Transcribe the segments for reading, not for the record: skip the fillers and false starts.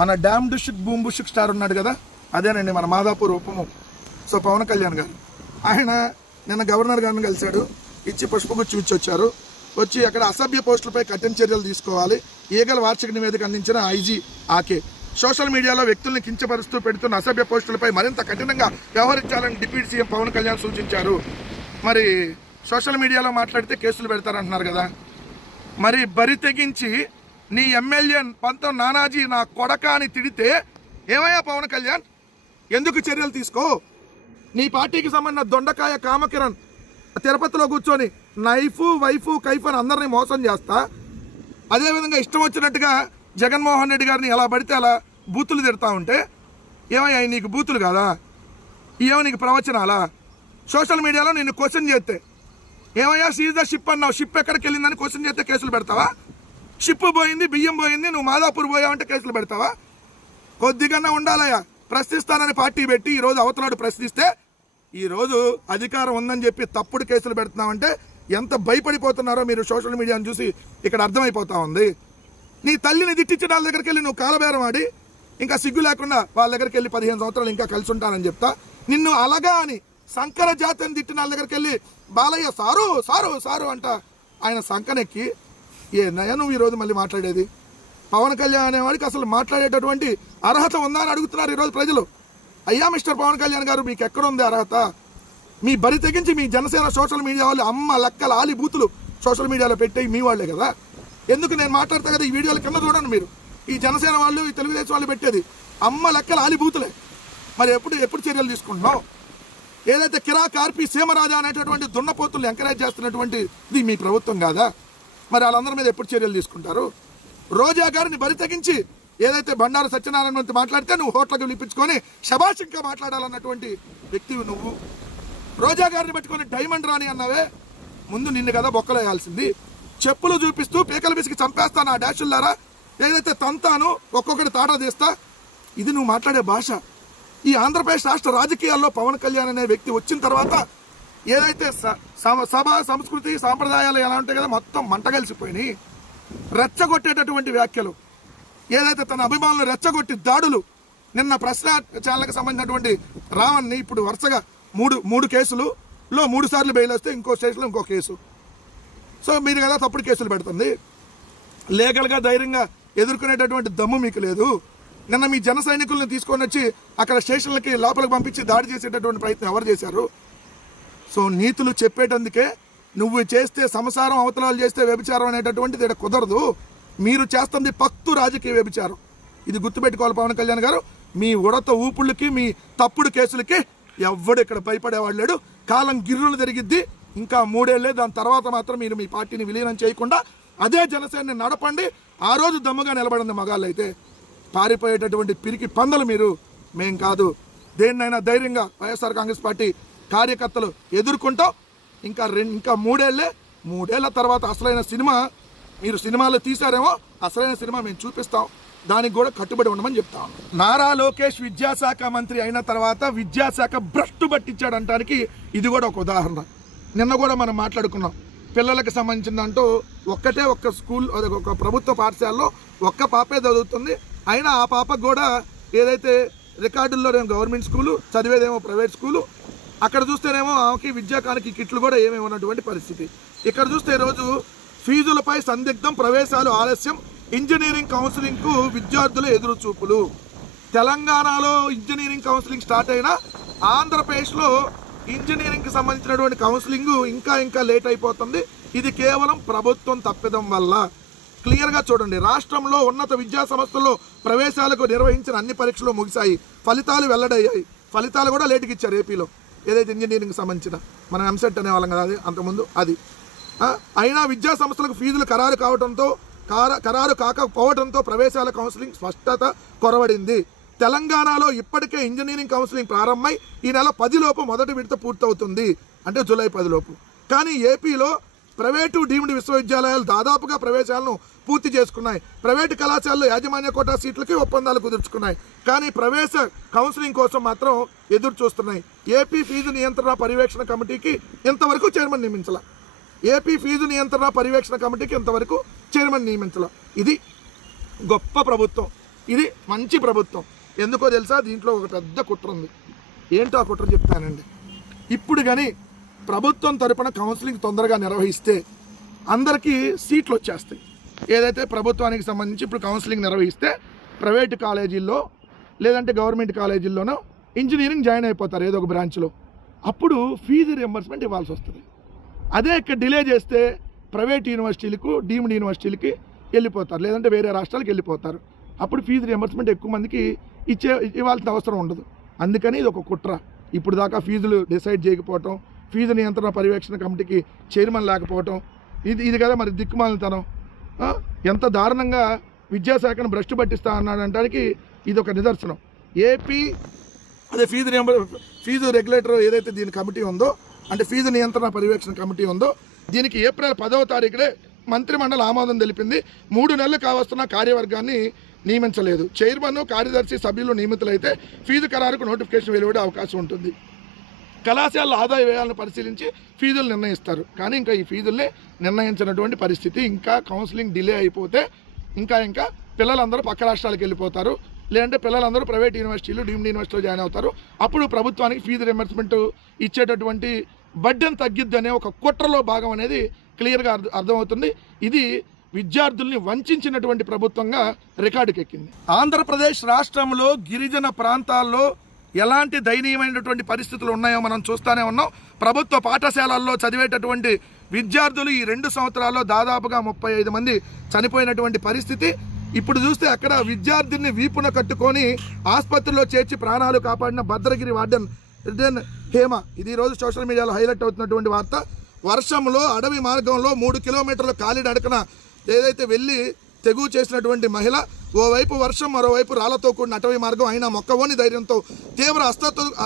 మన dam బుషిక్ boom బుషిక్ star ఉన్నాడు కదా, అదేనండి మన మాదాపూర్ ఉపము. సో పవన్ కళ్యాణ్ గారు ఆయన నిన్న గవర్నర్ గారిని కలిశాడు, ఇచ్చి పుష్పగుచ్చి వచ్చారు. వచ్చి అక్కడ అసభ్య పోస్టులపై కఠిన చర్యలు తీసుకోవాలి. ఈగల వార్షిక నివేదిక అందించిన ఐజీ ఆకే సోషల్ మీడియాలో వ్యక్తుల్ని కించపరుస్తూ పెడుతున్న అసభ్య పోస్టులపై మరింత కఠినంగా వ్యవహరించాలని డిప్యూటీ సీఎం పవన్ కళ్యాణ్ సూచించారు. మరి సోషల్ మీడియాలో మాట్లాడితే కేసులు పెడతారంటున్నారు కదా, మరి బరి తెగించి నీ ఎమ్మెల్యే పంతం నానాజీ నా కొడక అని తిడితే ఏమయ్యా పవన్ కళ్యాణ్, ఎందుకు చర్యలు తీసుకో? నీ పార్టీకి సంబంధించిన దొండకాయ కామకిరణ్ తిరుపతిలో కూర్చొని నైఫు వైఫు కైఫ్ అని అందరినీ మోసం చేస్తా, అదేవిధంగా ఇష్టం వచ్చినట్టుగా జగన్మోహన్ రెడ్డి గారిని ఎలా పడితే అలా బూతులు తిడతా ఉంటే ఏమయ్యా నీకు బూతులు కాదా? ఏమో నీకు ప్రవచనాలా? సోషల్ మీడియాలో నిన్ను క్వశ్చన్ చేస్తే ఏమయ్యా సీజ్ ద షిప్ అన్నావు, షిప్ ఎక్కడికి వెళ్ళిందని క్వశ్చన్ చేస్తే కేసులు పెడతావా? షిప్ పోయింది, బియ్యం పోయింది, నువ్వు మాదాపూర్ పోయావంటే కేసులు పెడతావా? కొద్దిగా ఉండాలయ్యా. ప్రశ్నిస్తానని పార్టీ పెట్టి ఈరోజు అవతలాడు ప్రశ్నిస్తే ఈరోజు అధికారం ఉందని చెప్పి తప్పుడు కేసులు పెడుతున్నామంటే ఎంత భయపడిపోతున్నారో మీరు సోషల్ మీడియాను చూసి ఇక్కడ అర్థమైపోతా ఉంది. నీ తల్లిని దిట్టించిన వాళ్ళ దగ్గరికి వెళ్ళి నువ్వు కాలబేరం ఆడి ఇంకా సిగ్గు లేకుండా వాళ్ళ దగ్గరికి వెళ్ళి 15 సంవత్సరాలు ఇంకా కలిసి ఉంటానని చెప్తా. నిన్ను అలాగా అని శంకర జాతిని తిట్టిన వాళ్ళ దగ్గరికి వెళ్ళి బాలయ్య సారు సారు సారు అంట ఆయన సంకనెక్కి ఏ నయ నువ్వు ఈరోజు మళ్ళీ మాట్లాడేది? పవన్ కళ్యాణ్ అనేవాడికి అసలు మాట్లాడేటటువంటి అర్హత ఉందా అని అడుగుతున్నారు ఈరోజు ప్రజలు. అయ్యా మిస్టర్ పవన్ కళ్యాణ్ గారు, మీకు ఎక్కడుంది అర్హత? మీ బరి తెగించి మీ జనసేన సోషల్ మీడియా వాళ్ళు అమ్మ లెక్కల ఆలి బూతులు సోషల్ మీడియాలో పెట్టే మీ వాళ్ళే కదా. ఎందుకు నేను మాట్లాడతా కదా, ఈ వీడియోల కింద చూడండి మీరు, ఈ జనసేన వాళ్ళు ఈ తెలుగుదేశం వాళ్ళు పెట్టేది అమ్మ లెక్కల ఆలి బూతులే. మరి ఎప్పుడు చర్యలు తీసుకుంటున్నావు? ఏదైతే కిరా కార్పి సీమరాజా అనేటటువంటి దున్నపోతులు ఎంకరేజ్ చేస్తున్నటువంటిది మీ ప్రభుత్వం కాదా? మరి వాళ్ళందరి మీద ఎప్పుడు చర్యలు తీసుకుంటారు? రోజా గారిని బరి తెగించి ఏదైతే బండారు సత్యనారాయణ గురించి మాట్లాడితే నువ్వు హోటల్కి పిలిపించుకొని శభాషంగా మాట్లాడాలన్నటువంటి వ్యక్తివి నువ్వు. రోజా గారిని పట్టుకొని డైమండ్ రాణి అన్నావే, ముందు నిన్ను కదా బొక్కలేయాల్సింది. చెప్పులు చూపిస్తూ పీకలు పిసికి చంపేస్తాను ఆ డాషుల్లారా, ఏదైతే తంతాను ఒక్కొక్కటి తాటా తీస్తా, ఇది నువ్వు మాట్లాడే భాష. ఈ ఆంధ్రప్రదేశ్ రాష్ట్ర రాజకీయాల్లో పవన్ కళ్యాణ్ అనే వ్యక్తి వచ్చిన తర్వాత ఏదైతే సభ సంస్కృతి సాంప్రదాయాలు ఎలా ఉంటాయి కదా మొత్తం మంట కలిసిపోయినాయి. రెచ్చగొట్టేటటువంటి వ్యాఖ్యలు, ఏదైతే తన అభిమానులు రెచ్చగొట్టి దాడులు, నిన్న ప్రశ్న ఛానల్కి సంబంధించినటువంటి రావణ్ని ఇప్పుడు వరుసగా మూడు కేసులలో 3 సార్లు బెయిల్ వస్తే ఇంకో స్టేషన్లో ఇంకో కేసు. సో మీరు కదా తప్పుడు కేసులు పెడుతుంది. లీగల్గా ధైర్యంగా ఎదుర్కొనేటటువంటి దమ్ము మీకు లేదు. నిన్న మీ జన సైనికులను తీసుకొని వచ్చి అక్కడ స్టేషన్లకి లోపలికి పంపించి దాడి చేసేటటువంటి ప్రయత్నం ఎవరు చేశారు? సో నీతులు చెప్పేటందుకే నువ్వు చేస్తే సంసారం, అవతలాలు చేస్తే వ్యభిచారం అనేటటువంటిది ఇక్కడ కుదరదు. మీరు చేస్తుంది పక్తు రాజకీయ వ్యభిచారం. ఇది గుర్తుపెట్టుకోవాలి పవన్ కళ్యాణ్ గారు. మీ ఉడత ఊపుళ్ళకి, మీ తప్పుడు కేసులకి ఎవ్వడు ఇక్కడ భయపడేవాడు లేడు. కాలం గిర్రులు జరిగిద్ది. ఇంకా 3 ఏళ్లే, దాని తర్వాత మాత్రం మీరు మీ పార్టీని విలీనం చేయకుండా అదే జనసేనని నడపండి. ఆ రోజు దమ్ముగా నిలబడింది మగాళ్ళు అయితే. పారిపోయేటటువంటి పిరికి పందలు మీరు, మేం కాదు. దేన్నైనా ధైర్యంగా వైఎస్ఆర్ కాంగ్రెస్ పార్టీ కార్యకర్తలు ఎదుర్కొంటాం. ఇంకా 3 ఏళ్లే. 3 ఏళ్ల తర్వాత అసలైన సినిమా, మీరు సినిమాలో తీశారేమో, అసలైన సినిమా మేము చూపిస్తాం. దానికి కూడా కట్టుబడి ఉండమని చెప్తాం. నారా లోకేష్ విద్యాశాఖ మంత్రి అయిన తర్వాత విద్యాశాఖ భ్రష్టు పట్టించాడంటానికి ఇది కూడా ఒక ఉదాహరణ. నిన్న కూడా మనం మాట్లాడుకున్నాం. పిల్లలకు సంబంధించిందంటూ ఒక్క స్కూల్, ఒక ప్రభుత్వ పాఠశాలలో ఒక్క పాపే చదువుతుంది. అయినా ఆ పాపకు కూడా ఏదైతే రికార్డుల్లో గవర్నమెంట్ స్కూలు, చదివేదేమో ప్రైవేట్ స్కూలు. అక్కడ చూస్తేనేమో ఆమెకి విద్యాకానికి కిట్లు కూడా ఏమేమి ఉన్నటువంటి పరిస్థితి. ఇక్కడ చూస్తే ఈరోజు ఫీజులపై సందిగ్ధం, ప్రవేశాలు ఆలస్యం, ఇంజనీరింగ్ కౌన్సిలింగ్కు విద్యార్థుల ఎదురు చూపులు. తెలంగాణలో ఇంజనీరింగ్ కౌన్సిలింగ్ స్టార్ట్ అయినా ఆంధ్రప్రదేశ్లో ఇంజనీరింగ్కి సంబంధించినటువంటి కౌన్సిలింగ్ ఇంకా లేట్ అయిపోతుంది. ఇది కేవలం ప్రభుత్వం తప్పిదం వల్ల. క్లియర్గా చూడండి, రాష్ట్రంలో ఉన్నత విద్యా సంస్థల్లో ప్రవేశాలకు నిర్వహించిన అన్ని పరీక్షలు ముగిశాయి. ఫలితాలు వెల్లడయ్యాయి. ఫలితాలు కూడా లేటుకి ఇచ్చారు ఏపీలో. ఏదైతే ఇంజనీరింగ్కి సంబంధించిన మనం ఎంసెట్ అనేవాళ్ళం కదా, అది అంతకుముందు అది. అయినా విద్యా సంస్థలకు ఫీజులు ఖరారు కాకపోవడంతో ప్రవేశాల కౌన్సిలింగ్ స్పష్టత కొరవడింది. తెలంగాణలో ఇప్పటికే ఇంజనీరింగ్ కౌన్సిలింగ్ ప్రారంభమై ఈ నెల 10 లోపు మొదటి విడత పూర్తవుతుంది, అంటే జూలై 10 లోపు. కానీ ఏపీలో ప్రైవేటు డీమ్డ్ విశ్వవిద్యాలయాలు దాదాపుగా ప్రవేశాలను పూర్తి చేసుకున్నాయి. ప్రైవేటు కళాశాలలు యాజమాన్య కోటా సీట్లకి ఒప్పందాలు కుదుర్చుకున్నాయి. కానీ ప్రవేశ కౌన్సిలింగ్ కోసం మాత్రం ఎదురు చూస్తున్నాయి. ఏపీ ఫీజు నియంత్రణ పర్యవేక్షణ కమిటీకి ఇంతవరకు చైర్మన్ నియమించాల. ఇది గొప్ప ప్రభుత్వం. ఇది మంచి ప్రభుత్వం. ఎందుకో తెలుసా, దీంట్లో ఒక పెద్ద కుట్ర ఉంది. ఏంటో ఆ కుట్ర చెప్తానండి. ఇప్పుడు కానీ ప్రభుత్వం తరపున కౌన్సిలింగ్ తొందరగా నిర్వహిస్తే అందరికీ సీట్లు వచ్చేస్తాయి. ఏదైతే ప్రభుత్వానికి సంబంధించి ఇప్పుడు కౌన్సిలింగ్ నిర్వహిస్తే ప్రైవేటు కాలేజీల్లో లేదంటే గవర్నమెంట్ కాలేజీల్లోనో ఇంజనీరింగ్ జాయిన్ అయిపోతారు ఏదో ఒక బ్రాంచ్లో. అప్పుడు ఫీజు రియంబర్స్మెంట్ ఇవ్వాల్సి వస్తుంది. అదే ఇక్కడ డిలే చేస్తే ప్రైవేట్ యూనివర్సిటీలకు డీమ్డ్ యూనివర్సిటీలకి వెళ్ళిపోతారు, లేదంటే వేరే రాష్ట్రాలకు వెళ్ళిపోతారు. అప్పుడు ఫీజు రియంబర్స్మెంట్ ఎక్కువ మందికి ఇవ్వాల్సిన అవసరం ఉండదు. అందుకని ఇది ఒక కుట్ర. ఇప్పుడు దాకా ఫీజులు డిసైడ్ చేయకపోవటం, ఫీజు నియంత్రణ పర్యవేక్షణ కమిటీకి చైర్మన్ లేకపోవటం, ఇది కదా మరి దిక్కుమాలితనం. ఎంత దారుణంగా విద్యాశాఖను భ్రష్టు పట్టిస్తా అన్నాడంటానికి ఇది ఒక నిదర్శనం. ఏపీ అదే ఫీజు రెగ్యులేటర్ ఏదైతే దీని కమిటీ ఉందో, అంటే ఫీజు నియంత్రణ పర్యవేక్షణ కమిటీ ఉందో, దీనికి ఏప్రిల్ 10వ తారీఖునే మంత్రిమండలి ఆమోదం తెలిపింది. 3 నెలలు కావస్తున్న కార్యవర్గాన్ని నియమించలేదు. చైర్మన్, కార్యదర్శి, సభ్యులు నియమితులైతే ఫీజు ఖరారుకు నోటిఫికేషన్ వెలువడే అవకాశం ఉంటుంది. కళాశాల ఆదాయ వ్యయాలను పరిశీలించి ఫీజులు నిర్ణయిస్తారు. కానీ ఇంకా ఈ ఫీజుల్ని నిర్ణయించినటువంటి పరిస్థితి. ఇంకా కౌన్సిలింగ్ డిలే అయిపోతే ఇంకా పిల్లలందరూ పక్క రాష్ట్రాలకు వెళ్ళిపోతారు, లేదంటే పిల్లలందరూ ప్రైవేట్ యూనివర్సిటీలు డీమ్డ్ యూనివర్సిటీలో జాయిన్ అవుతారు. అప్పుడు ప్రభుత్వానికి ఫీజు రియంబర్స్మెంట్ ఇచ్చేటటువంటి బడ్డెన్ తగ్గిద్ది అనే ఒక కుట్రలో భాగం అనేది క్లియర్గా అర్థమవుతుంది. ఇది విద్యార్థుల్ని వంచినటువంటి ప్రభుత్వంగా రికార్డుకెక్కింది. ఆంధ్రప్రదేశ్ రాష్ట్రంలో గిరిజన ప్రాంతాల్లో ఎలాంటి దయనీయమైనటువంటి పరిస్థితులు ఉన్నాయో మనం చూస్తూనే ఉన్నాం. ప్రభుత్వ పాఠశాలల్లో చదివేటటువంటి విద్యార్థులు ఈ 2 సంవత్సరాల్లో దాదాపుగా 35 మంది చనిపోయినటువంటి పరిస్థితి. ఇప్పుడు చూస్తే అక్కడ విద్యార్థిని వీపున కట్టుకొని ఆసుపత్రిలో చేర్చి ప్రాణాలు కాపాడిన భద్రగిరి వార్డెన్ హేమ. ఇది ఈరోజు సోషల్ మీడియాలో హైలైట్ అవుతున్నటువంటి వార్త. వర్షంలో అడవి మార్గంలో 3 కిలోమీటర్ల కాలినడకన ఏదైతే వెళ్ళి తెగువ చేసినటువంటి మహిళ, ఓవైపు వర్షం మరోవైపు రాళ్లతో కూడిన అటవీ మార్గం అయినా మొక్కవోని ధైర్యంతో తీవ్ర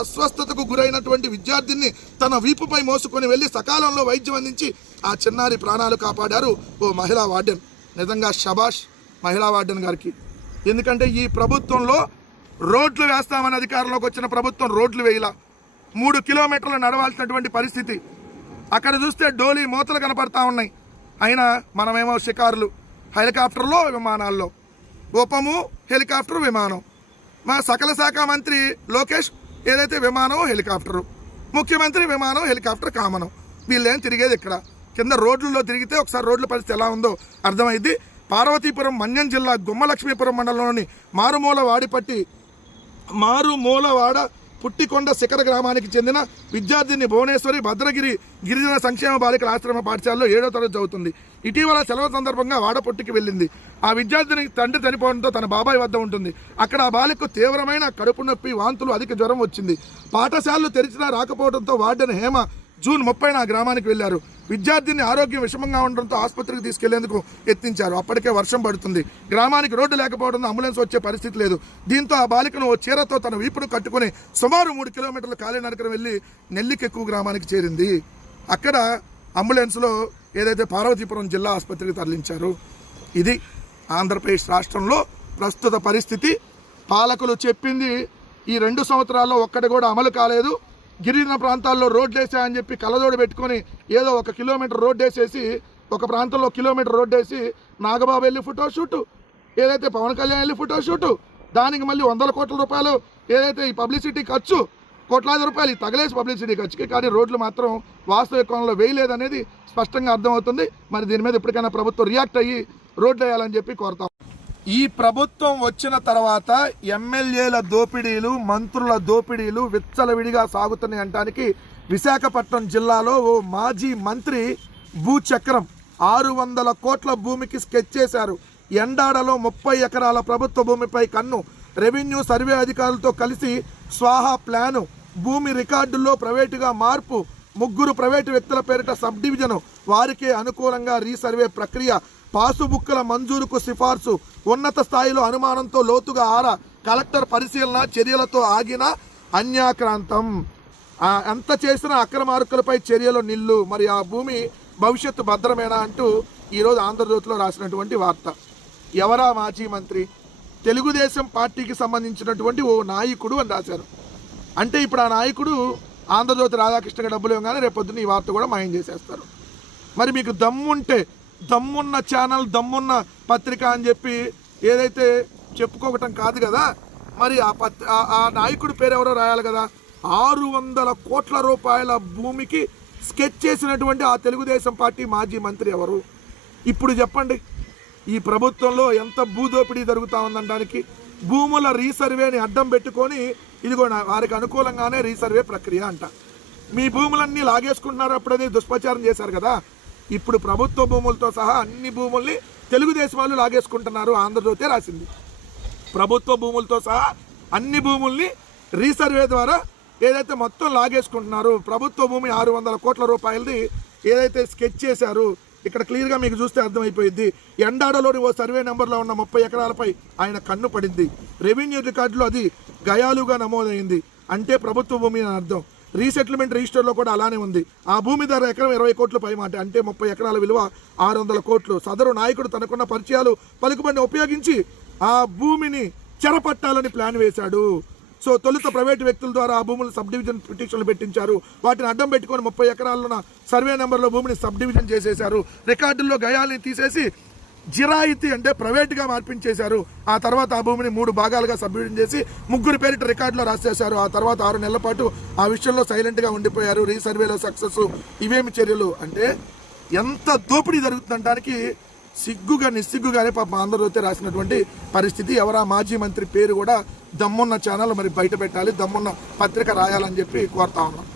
అస్వస్థతకు గురైనటువంటి విద్యార్థిని తన వీపుపై మోసుకొని వెళ్ళి సకాలంలో వైద్యం అందించి ఆ చిన్నారి ప్రాణాలు కాపాడారు ఓ మహిళా వార్డెన్. నిజంగా శబాష్ మహిళా వార్డెన్ గారికి. ఎందుకంటే ఈ ప్రభుత్వంలో రోడ్లు వేస్తామని అధికారంలోకి వచ్చిన ప్రభుత్వం రోడ్లు వేయలా. 3 కిలోమీటర్లు నడవాల్సినటువంటి పరిస్థితి. అక్కడ చూస్తే డోలీ మూతలు కనపడతా ఉన్నాయి. అయినా మనమేమో షికారులు హెలికాప్టర్లో విమానాల్లో, ఉపము హెలికాప్టర్ విమానం. మా సకల శాఖ మంత్రి లోకేష్ ఏదైతే విమానం హెలికాప్టరు, ముఖ్యమంత్రి విమానం హెలికాప్టర్ కామనం. వీళ్ళేం తిరిగేది ఇక్కడ కింద రోడ్లలో తిరిగితే ఒకసారి రోడ్ల పరిస్థితి ఎలా ఉందో అర్థమైంది. పార్వతీపురం మన్యం జిల్లా గుమ్మలక్ష్మీపురం మండలంలోని మారుమూలవాడ పుట్టికొండ శిఖర గ్రామానికి చెందిన విద్యార్థిని భువనేశ్వరి భద్రగిరి గిరిజన సంక్షేమ బాలికల ఆశ్రమ పాఠశాలలో 7వ తరగతి చదువుతుంది. ఇటీవల సెలవు సందర్భంగా వాడపొట్టికి వెళ్ళింది. ఆ విద్యార్థిని తండ్రి చనిపోవడంతో తన బాబాయ్ వద్ద ఉంటుంది. అక్కడ ఆ బాలికకు తీవ్రమైన కడుపు నొప్పి, వాంతులు, అధిక జ్వరం వచ్చింది. పాఠశాలలు తెరిచినా రాకపోవడంతో వార్డెన్ హేమ జూన్ 30న ఆ గ్రామానికి వెళ్లారు. విద్యార్థిని ఆరోగ్యం విషమంగా ఉండడంతో ఆసుపత్రికి తీసుకెళ్లేందుకు యత్నించారు. అప్పటికే వర్షం పడుతుంది. గ్రామానికి రోడ్డు లేకపోవడంతో అంబులెన్స్ వచ్చే పరిస్థితి లేదు. దీంతో ఆ బాలికను ఓ చీరతో తన వీపును కట్టుకుని సుమారు 3 కిలోమీటర్ల కాలినడకన వెళ్లి నెల్లికెక్కు గ్రామానికి చేరింది. అక్కడ అంబులెన్స్లో ఏదైతే పార్వతీపురం జిల్లా ఆసుపత్రికి తరలించారు. ఇది ఆంధ్రప్రదేశ్ రాష్ట్రంలో ప్రస్తుత పరిస్థితి. పాలకులు చెప్పింది ఈ 2 సంవత్సరాల్లో ఒక్కటి కూడా అమలు కాలేదు. గిరిజన ప్రాంతాల్లో రోడ్లు వేసాయని చెప్పి కళ్ళజోడు పెట్టుకొని ఏదో 1 కిలోమీటర్ రోడ్డు వేసేసి, ఒక ప్రాంతంలో కిలోమీటర్ రోడ్డు వేసి నాగబాబు వెళ్ళి ఫోటోషూటు, ఏదైతే పవన్ కళ్యాణ్ వెళ్ళి ఫోటోషూటు, దానికి మళ్ళీ 100 కోట్ల రూపాయలు ఏదైతే ఈ పబ్లిసిటీ ఖర్చు, కోట్లాది రూపాయలు ఈ తగలేసి పబ్లిసిటీ ఖర్చుకి, కానీ రోడ్లు మాత్రం వాస్తవ కోణంలో వేయలేదనేది స్పష్టంగా అర్థమవుతుంది. మరి దీని మీద ఎప్పటికైనా ప్రభుత్వం రియాక్ట్ అయ్యి రోడ్లు వేయాలని చెప్పి కోరుతాం. ఈ ప్రభుత్వం వచ్చిన తర్వాత ఎమ్మెల్యేల దోపిడీలు, మంత్రుల దోపిడీలు విచ్చలవిడిగా సాగుతున్నాయి అనడానికి విశాఖపట్నం జిల్లాలో ఓ మాజీ మంత్రి భూచక్రం 600 కోట్ల భూమికి స్కెచ్ చేశారు. ఎండాడలో 30 ఎకరాల ప్రభుత్వ భూమిపై కన్ను. రెవెన్యూ సర్వే అధికారులతో కలిసి స్వాహా ప్లాను. భూమి రికార్డుల్లో ప్రైవేటుగా మార్పు. 3 ప్రైవేటు వ్యక్తుల పేరిట సబ్ డివిజను. వారికే అనుకూలంగా రీసర్వే ప్రక్రియ. పాసుబుక్కుల మంజూరుకు సిఫార్సు. ఉన్నత స్థాయిలో అనుమానంతో లోతుగా ఆరా. కలెక్టర్ పరిశీలన చర్యలతో ఆగిన అన్యాక్రాంతం. ఎంత చేసిన అక్రమార్కులపై చర్యలు నిల్లు. మరి ఆ భూమి భవిష్యత్తు భద్రమేనా అంటూ ఈరోజు ఆంధ్రజ్యోతిలో రాసినటువంటి వార్త. ఎవరా మాజీ మంత్రి? తెలుగుదేశం పార్టీకి సంబంధించినటువంటి ఓ నాయకుడు అని రాశారు. అంటే ఇప్పుడు ఆ నాయకుడు ఆంధ్రజ్యోతి రాధాకృష్ణకి డబ్బులు ఇవ్వగానే రేపొద్దున ఈ వార్త కూడా మాయం చేసేస్తారు. మరి మీకు దమ్ముంటే, దమ్మున్న ఛానల్, దమ్మున్న పత్రిక అని చెప్పి ఏదైతే చెప్పుకోవటం కాదు కదా, మరి ఆ నాయకుడి పేరు ఎవరో రాయాలి కదా. 600 కోట్ల రూపాయల భూమికి స్కెచ్ చేసినటువంటి ఆ తెలుగుదేశం పార్టీ మాజీ మంత్రి ఎవరు? ఇప్పుడు చెప్పండి, ఈ ప్రభుత్వంలో ఎంత భూదోపిడీ జరుగుతూ ఉందనడానికి భూముల రీసర్వేని అడ్డం పెట్టుకొని ఇదిగో వారికి అనుకూలంగానే రీసర్వే ప్రక్రియ అంట. మీ భూములన్నీ లాగేసుకుంటున్నారు, అప్పుడని దుష్ప్రచారం చేశారు కదా. ఇప్పుడు ప్రభుత్వ భూములతో సహా అన్ని భూముల్ని తెలుగుదేశం వాళ్ళు లాగేసుకుంటున్నారు. ఆంధ్రజ్యోతి రాసింది. ప్రభుత్వ భూములతో సహా అన్ని భూముల్ని రీసర్వే ద్వారా ఏదైతే మొత్తం లాగేసుకుంటున్నారు. ప్రభుత్వ భూమి 600 కోట్ల రూపాయలది ఏదైతే స్కెచ్ చేశారు, ఇక్కడ క్లియర్గా మీకు చూస్తే అర్థమైపోయింది. ఎండాడలోని ఓ సర్వే నెంబర్లో ఉన్న 30 ఎకరాలపై ఆయన కన్ను పడింది. రెవెన్యూ రికార్డులో అది గయాలుగా నమోదైంది. అంటే ప్రభుత్వ భూమి అని అర్థం. రీసెటిల్మెంట్ రిజిస్టర్లో కూడా అలానే ఉంది. ఆ భూమి ధర ఎకరం 20 కోట్ల పై మాట, అంటే 30 ఎకరాల విలువ 600 కోట్లు. సదరు నాయకుడు తనకున్న పరిచయాలు పలుకుబడిని ఉపయోగించి ఆ భూమిని చెరపట్టాలని ప్లాన్ వేశాడు. సో తొలుత ప్రైవేటు వ్యక్తుల ద్వారా ఆ భూములు సబ్ డివిజన్ పిటిషన్లు పెట్టించారు. వాటిని అడ్డం పెట్టుకొని 30 ఎకరాల సర్వే నెంబర్లో భూమిని సబ్ డివిజన్ చేసేశారు. రికార్డుల్లో గయాల్ని తీసేసి జిరాయితీ అంటే ప్రైవేట్గా మార్పించేశారు. ఆ తర్వాత ఆ భూమిని 3 భాగాలుగా సబ్ డివిజన్ చేసి 3 పేరిట రికార్డులో రాసేశారు. ఆ తర్వాత 6 నెలల పాటు ఆ విషయంలో సైలెంట్గా ఉండిపోయారు. రీసర్వేలో సక్సెస్. ఇవేమి చర్యలు అంటే ఎంత దోపిడీ జరుగుతుందనడానికి సిగ్గుగా నిస్సిగ్గుగానే పాప ఆంధ్రజ్యోతి రాసినటువంటి పరిస్థితి. ఎవరా మాజీ మంత్రి పేరు కూడా దమ్మున్న ఛానల్ మరి బయట పెట్టాలి, దమ్మున్న పత్రిక రాయాలని చెప్పి కోరుతా ఉన్నాం.